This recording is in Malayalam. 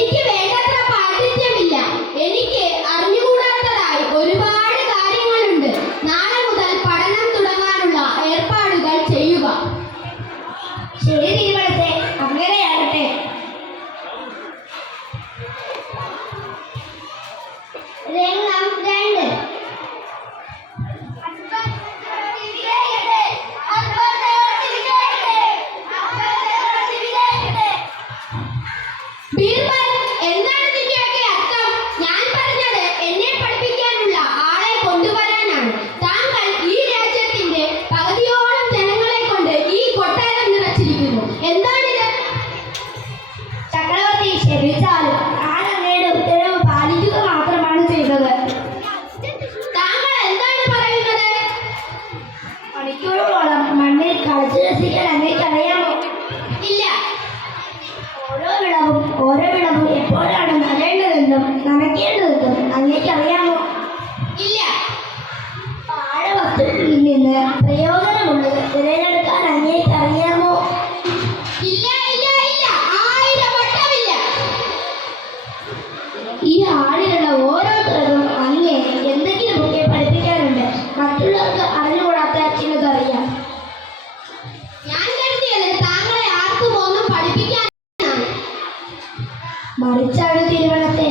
എനിക്ക് വേണ്ടത്ര പാണ്ഡിത്യമില്ല. എനിക്ക് അറിഞ്ഞുകൂടാത്തതായി ഒരുപാട് കാര്യങ്ങളുണ്ട്. നാളെ മുതൽ പഠനം തുടങ്ങാനുള്ള ഏർപ്പാടുകൾ ചെയ്യുക. ശരി തിരുവനത്തെ, അങ്ങനെയാകട്ടെ. രംഗം 2. ബീർബൽ, എന്താണ് നിന്റെയൊക്കെ അർത്ഥം? ഞാൻ പറഞ്ഞത് എന്നെ പഠിപ്പിക്കാനുള്ള ആളെ കൊണ്ടുവരാനാണ്. താങ്കൾ ഈ രാജ്യത്തിന്റെ പകുതിയോളം ജനങ്ങളെ കൊണ്ട് ഈ കൊട്ടാരം നിറച്ചിരിക്കുന്നു. എന്താണിത്? ചക്രവർത്തി ക്ഷമിച്ചാലും ഞാൻ അങ്ങയുടെ ഉത്തരവ് പാലിക്കുക മാത്രമാണ് ചെയ്തത്. താങ്കൾ എന്താണ് പറയുന്നത്? മണിക്കൂറുകളോളം മണ്ണിൽ കളിച്ചു രസിക്കാൻ അങ്ങേക്ക് അറിയാമോ? ഇല്ല. ഓരോ വിളവും എപ്പോഴാണ് നടേണ്ടതെന്നും നനയ്ക്കേണ്ടതെന്നും അങ്ങേക്ക് അറിയാമോ? ഇല്ല. പാഴവസ്തുക്കളിൽ നിന്ന് പ്രയോജനമുള്ളത് തിരഞ്ഞെടുക്കാൻ അങ്ങേക്ക് അറിയാമോ? ഇല്ല ഇല്ല ഇല്ല, 1000 വട്ടമില്ല. ഈ ആടിലുള്ള ഓരോരുത്തർക്കും അങ്ങേ എന്തെങ്കിലുമൊക്കെ പഠിപ്പിക്കാനുണ്ട്. മറ്റുള്ളവർക്ക് അറിഞ്ഞുകൂടാത്ത ചിലതറിയാം. ഞാൻ കരുതിയത് താങ്കളെ ആർക്കും ഒന്നും പഠിപ്പിക്കാനാണ്. മറിച്ചാണ് തിരുവനത്തെ.